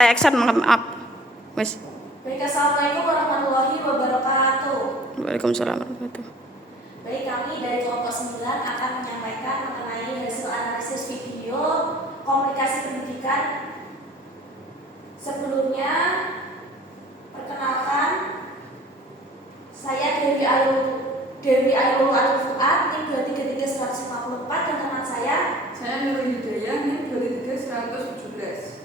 Action, maaf. Wes. Baik, assalamualaikum warahmatullahi wabarakatuh. Waalaikumsalam warahmatullahi. Baik, kami dari kelompok 9 akan menyampaikan mengenai hasil analisis video komunikasi pendidikan. Sebelumnya, perkenalkan, saya Dewi Ayu Atul Fuad, NIM 233 154, dan teman saya Nurul Hidayah, NIM 233 117.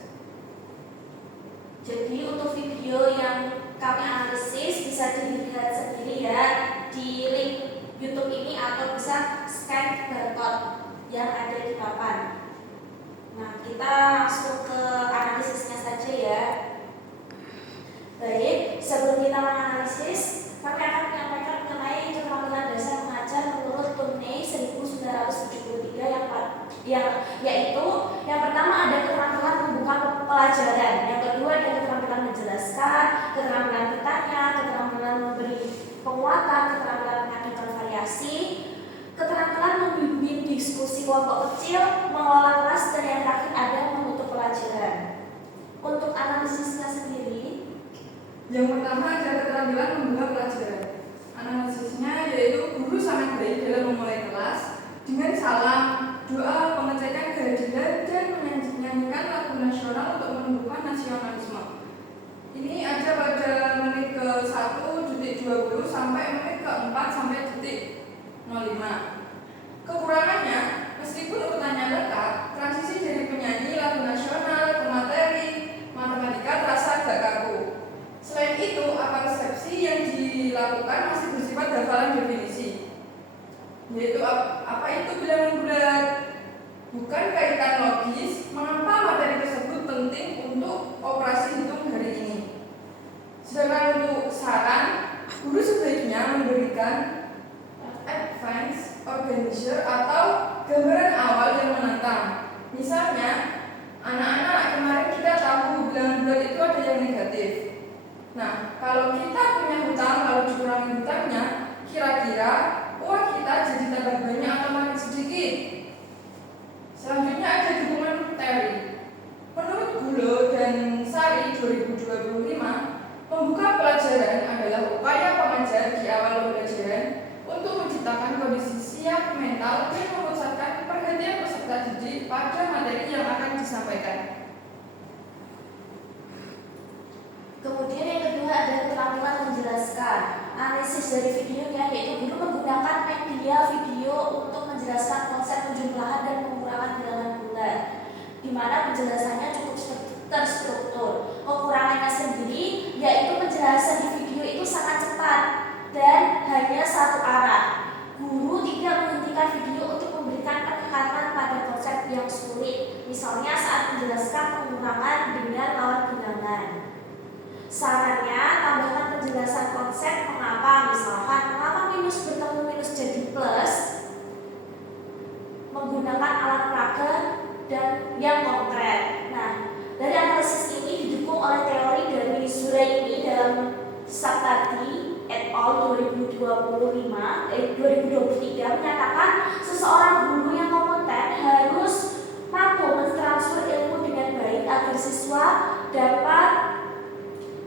Jadi untuk video yang kami analisis bisa dilihat sendiri ya di link YouTube ini atau bisa scan barcode yang ada di papan. Nah, kita langsung ke analisisnya saja ya. Baik, sebelum kita menganalisis, kami akan menyampaikan mengenai keterampilan dasar mengajar menurut Tunai 1973 yaitu yang pertama ada keterampilan membuka pelajaran, yang kedua ada keterampilan menjelaskan, keterampilan bertanya, keterampilan memberi penguatan, keterampilan mengajukan variasi, keterampilan membimbing diskusi kelompok kecil, mengelola kelas, dan yang terakhir ada menutup pelajaran. Untuk analisisnya sendiri, yang pertama ada keterampilan membuka pelajaran. Analisisnya yaitu guru sangat baik dalam memulai kelas dengan salam, doa, pengecekan kehadiran, dan menyanyikan lagu nasional untuk menumbuhkan nasionalisme. Ini ada pada menit ke 1:20 sampai menit ke 4 sampai detik 05. Kekurangannya, meskipun urutannya lengkap, transisi dari penyanyi lagu nasional ke materi matematika terasa agak kaku. Selain itu, apa resepsi yang dilakukan masih bersifat hafalan definisi, yaitu apa itu bilangan bulat, bukan kaitan logis. Mengapa materi tersebut penting untuk operasi hitung hari ini? Sedangkan untuk saran, guru sebaiknya memberikan advance organizer atau gambaran awal yang menantang. Misalnya, anak-anak, kemarin kita tahu bilangan bulat itu ada yang negatif. Nah, kalau kita punya hutang lalu dikurangi hutangnya, kira-kira uang kita jadi tambah banyak atau makin sedikit? Selanjutnya ada dukungan materi. Menurut Gulo dan Sari 2025, membuka pelajaran adalah upaya pengajar di awal pembelajaran untuk menciptakan kondisi siap mental dan memusatkan perhatian peserta didik pada materi yang akan disampaikan. kemudian yang kedua ada keterampilan menjelaskan. Analisis dari videonya yaitu guru menggunakan media video untuk menjelaskan konsep penjumlahan dan pengurangan bilangan bulat, di mana penjelasannya cukup terstruktur. Kekurangannya sendiri yaitu penjelasan di video itu sangat cepat dan hanya satu arah. Guru tidak menghentikan video untuk memberikan penekanan pada konsep yang sulit, misalnya saat menjelaskan pengurangan dengan lawan bilangan. Sarannya, tambahkan penjelasan konsep mengapa, misalkan mengapa minus bertemu minus jadi plus, menggunakan alat peraga dan yang konkret. Nah, dari analisis ini didukung oleh teori dari Zuraini dalam Saptardi et al. 2023 menyatakan seseorang guru yang kompeten harus mampu mentransfer ilmu dengan baik agar siswa dapat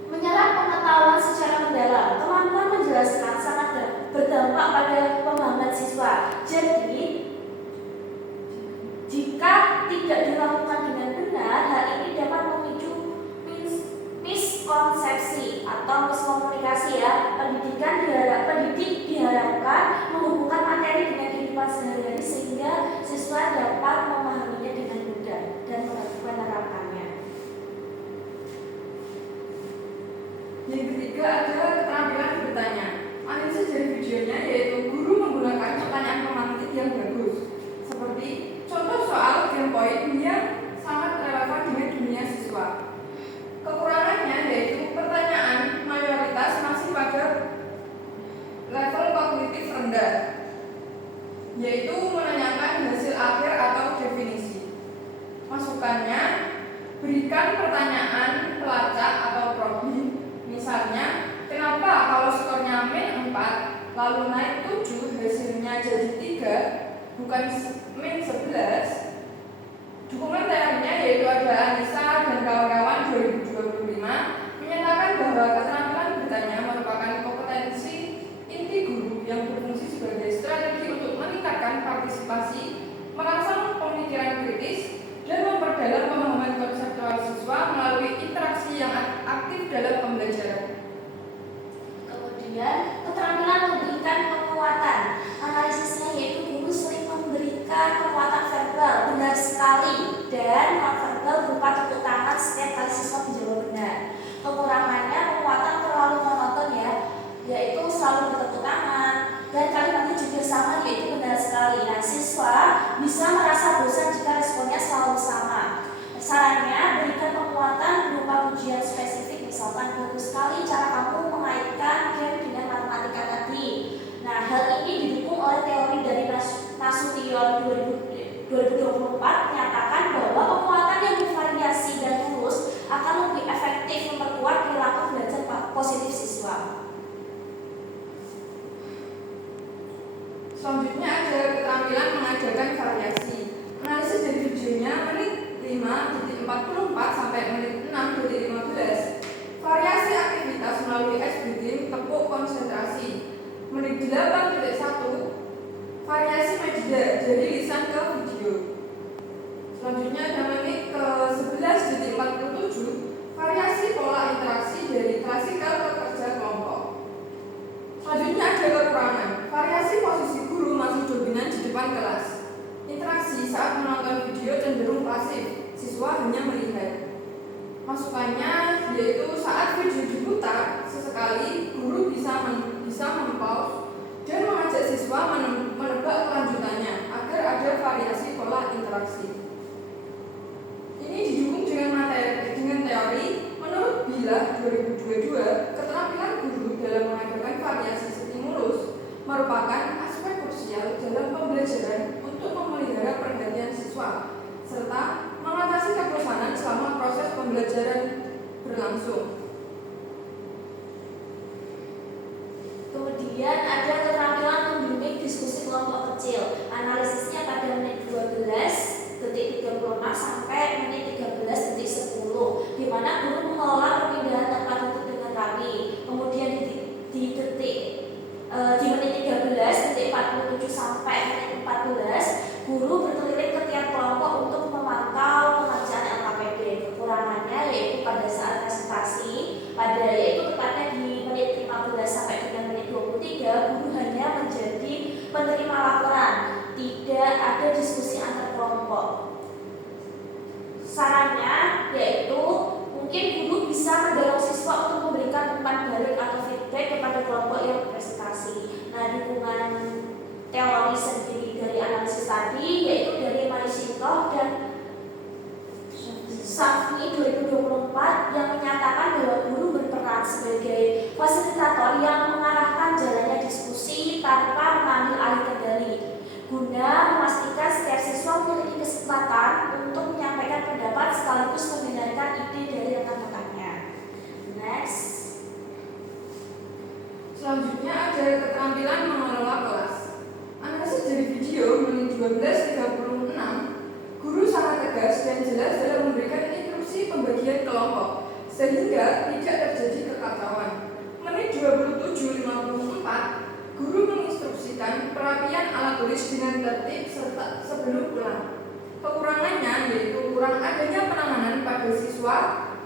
menyerap pengetahuan secara mendalam. Kemampuan menjelaskan sangat berdampak pada pemahaman siswa. Jadi, jika tidak dilakukan dengan benar, hal ini dapat memicu miskonsepsi atau miskomunikasi ya. Pendidik diharapkan menghubungkan materi dengan kehidupan sehari-hari sehingga siswa dapat memahaminya dengan mudah dan menerapkannya. Yang ketiga ada keterampilan bertanya. Analisis dari videonya yaitu guru menggunakan pertanyaan pemantik yang bagus, seperti contoh soal game point yang sangat relevan dengan dunia siswa. Kekurangannya yaitu pertanyaan mayoritas masih pada level kognitif rendah, yaitu menanyakan hasil akhir atau definisi. Masukannya, berikan pertanyaan pelacak atau problem. Misalnya, kenapa kalau skornya min 4 lalu naik 7 hasilnya jadi 3 bukan min 11? Dokumen teorinya yaitu ada Anissa dan kawan-kawan 2016 2025 menyatakan bahwa keterampilan bertanya merupakan kompetensi inti guru yang berfungsi sebagai strategi untuk meningkatkan partisipasi, merangsang pemikiran kritis, dan memperdalam pemahaman konseptual siswa melalui interaksi yang aktif dalam pembelajaran. Kemudian, keterampilan memberikan penguatan. Analisisnya yaitu guru sering memberikan penguatan verbal benar sekali dan non-verbal berupa tepuk tangan setiap kali siswa menjawab benar. Kekurangannya penguatan terlalu monoton yaitu selalu bertepuk tangan dan kalimatnya juga sama yaitu benar sekali. Nah, siswa bisa merasa bosan jika responnya selalu sama. Sarannya berikan penguatan berupa pujian spesifik, misalkan bagus sekali cara kamu mengaitkan game dengan matematika tadi. Nah, hal ini didukung oleh teori dari Nasution 2024 menyatakan bahwa penguatan yang bervariasi dan lurus akan lebih efektif memperkuat perilaku belajar positif siswa. Selanjutnya ada keterampilan mengajarkan variasi. Analisis dari videonya menit 5:44 sampai menit 6:15. Variasi aktivitas melalui ice breathing, tepuk konsentrasi. Menit 8:1. Variasi media dari lisan ke video. Selanjutnya ada menit ke 11:47. Variasi pola interaksi dari klasikal ke kerja kelompok. Selanjutnya ada kekurangan. Variasi posisi guru masih dominan di depan kelas. Interaksi saat menonton video cenderung pasif, siswa hanya melihat. Masukannya yaitu saat video diputar sesekali, guru bisa mempause dan mengajak siswa menebak kelanjutannya agar ada variasi pola interaksi. Ini didukung dengan teori. Menurut Bilah 2022, keterampilan guru dalam mengajarkan variasi stimulus merupakan aspek krusial dalam pembelajaran untuk memelihara perhatian siswa serta mengatasi kebosanan selama proses pembelajaran berlangsung. Kemudian ada keterampilan membimbing diskusi kelompok kecil. Analisisnya pada menit 12:36 sampai menit 13:10, di mana guru mengelola perpindahan tempat duduk dengan rapi. Kemudian di menit 13:47 sampai menit 14, guru berkeliling ke tiap kelompok untuk memantau pengerjaan LKPD. Kekurangannya yaitu pada saat presentasi, yaitu tepatnya di menit 15 sampai dengan menit 23, guru hanya menjadi penerima laporan, tidak ada diskusi antar kelompok. Sarannya yaitu mungkin guru bisa mendorong siswa untuk memberikan umpan balik atau feedback kepada kelompok yang berprestasi. Nah, dukungan teori sendiri dari analisis tadi yaitu dari Maishintoh dan Safni 2024 yang menyatakan bahwa guru berperan sebagai fasilitator yang mengarahkan jalannya diskusi tanpa mengambil alih kendali, guna memastikan setiap siswa memiliki kesempatan untuk menyampaikan pendapat sekaligus membenarkan ide dari rekan-rekannya. Next. Selanjutnya ada keterampilan mengelola kelas. Analisis dari video menit 12:36, guru sangat tegas dan jelas dalam memberikan instruksi pembagian kelompok sehingga tidak terjadi kekacauan. Menit 27:54, guru menginstruksikan perapian alat tulis dengan tertib serta sebelum pulang. Kekurangannya yaitu kurang adanya penanganan pada siswa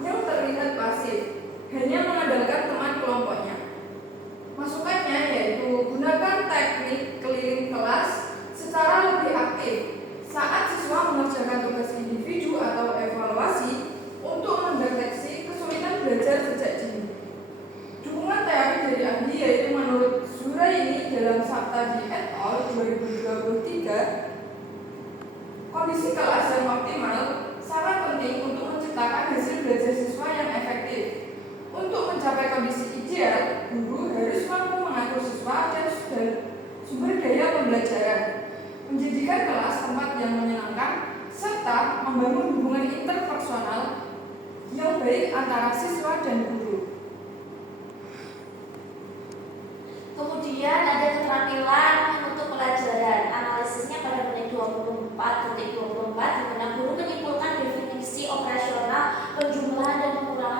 yang terlihat pasif, hanya mengandalkan teman kelompoknya. Masukannya yaitu gunakan teknik keliling kelas secara lebih aktif saat siswa mengerjakan tugas individu atau evaluasi untuk mendeteksi kesulitan belajar sejak dini. Dukungan teori dari ahli yaitu menurut Zuraini dalam Saptadi et al. 2023, kondisi kelas yang optimal sangat penting untuk menciptakan hasil belajar siswa yang efektif. Untuk mencapai kondisi ideal, guru harus mampu mengatur siswa dan sumber daya pembelajaran, menjadikan kelas tempat yang menyenangkan, serta membangun hubungan interpersonal yang baik antara siswa dan guru. Kemudian ada keterampilan menutup pelajaran. Analisisnya pada menit 24:24 di mana guru menyimpulkan definisi operasional, penjumlahan dan pengurangan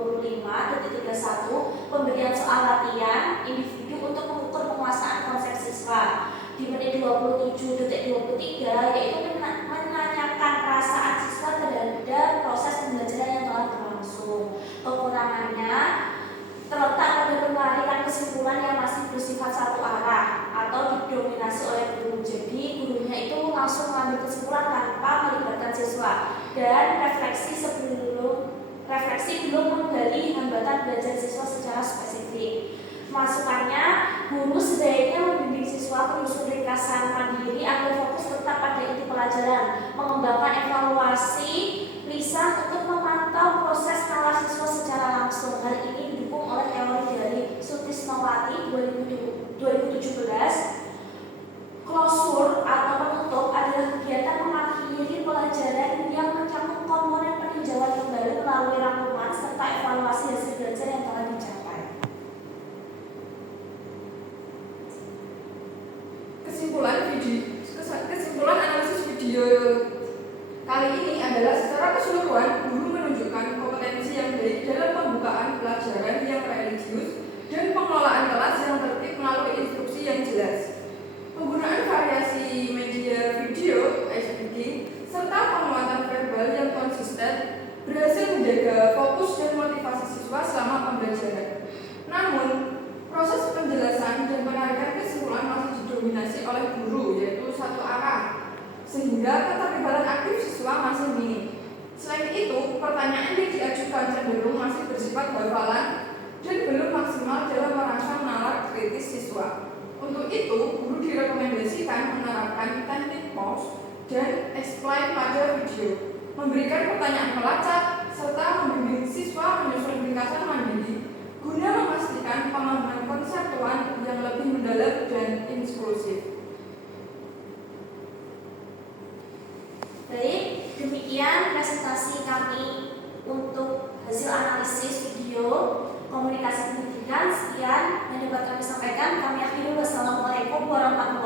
25.31 pemberian soal latihan individu untuk mengukur penguasaan konsep siswa. Di menit 27.23 yaitu menanyakan perasaan siswa terhadap proses pembelajaran yang telah berlangsung. Kekurangannya terletak pada penarikan kesimpulan yang masih bersifat satu arah atau didominasi oleh guru. Jadi gurunya itu langsung mengambil kesimpulan tanpa melibatkan siswa, dan refleksi belum menggali hambatan belajar siswa secara spesifik. Masukannya, guru sebaiknya membimbing siswa menyusun ringkasan mandiri agar fokus tetap pada inti pelajaran, mengembangkan evaluasi lisan untuk memantau proses nalar siswa secara langsung. Hal ini didukung oleh teori dari Sutisnowati 2017. Klosur atau penutup adalah kegiatan mengakhiri pelajaran yang mencakup komponen peninjauan kembali melalui rangkuman serta evaluasi hasil belajar yang telah dicapai. Kesimpulan analisis video kali ini adalah secara keseluruhan guru menunjukkan kompetensi yang baik dalam pembukaan pelajaran yang religius dan pengelolaan kelas yang tertib melalui instruksi yang jelas. Penggunaan variasi media video (SPD) serta penguatan verbal yang konsisten berhasil menjaga fokus dan motivasi siswa selama pembelajaran. Namun, proses penjelasan dan penarikan kesimpulan masih didominasi oleh guru, yaitu satu arah, sehingga keterlibatan aktif siswa masih minim. Selain itu, pertanyaan yang diajukan cenderung masih bersifat hafalan dan belum maksimal dalam merangsang nalar kritis siswa. Untuk itu, guru direkomendasikan menerapkan teknik pause dan explain pada video, memberikan pertanyaan melacak, serta membimbing siswa menyusun ringkasan mandiri guna memastikan pemahaman konseptual yang lebih mendalam dan inklusif. Baik, demikian presentasi kami untuk hasil analisis video komunikasi pendidikan. Sekian yang dapat kami sampaikan. Kami akhiri. Wassalamualaikum warahmatullahi wabarakatuh.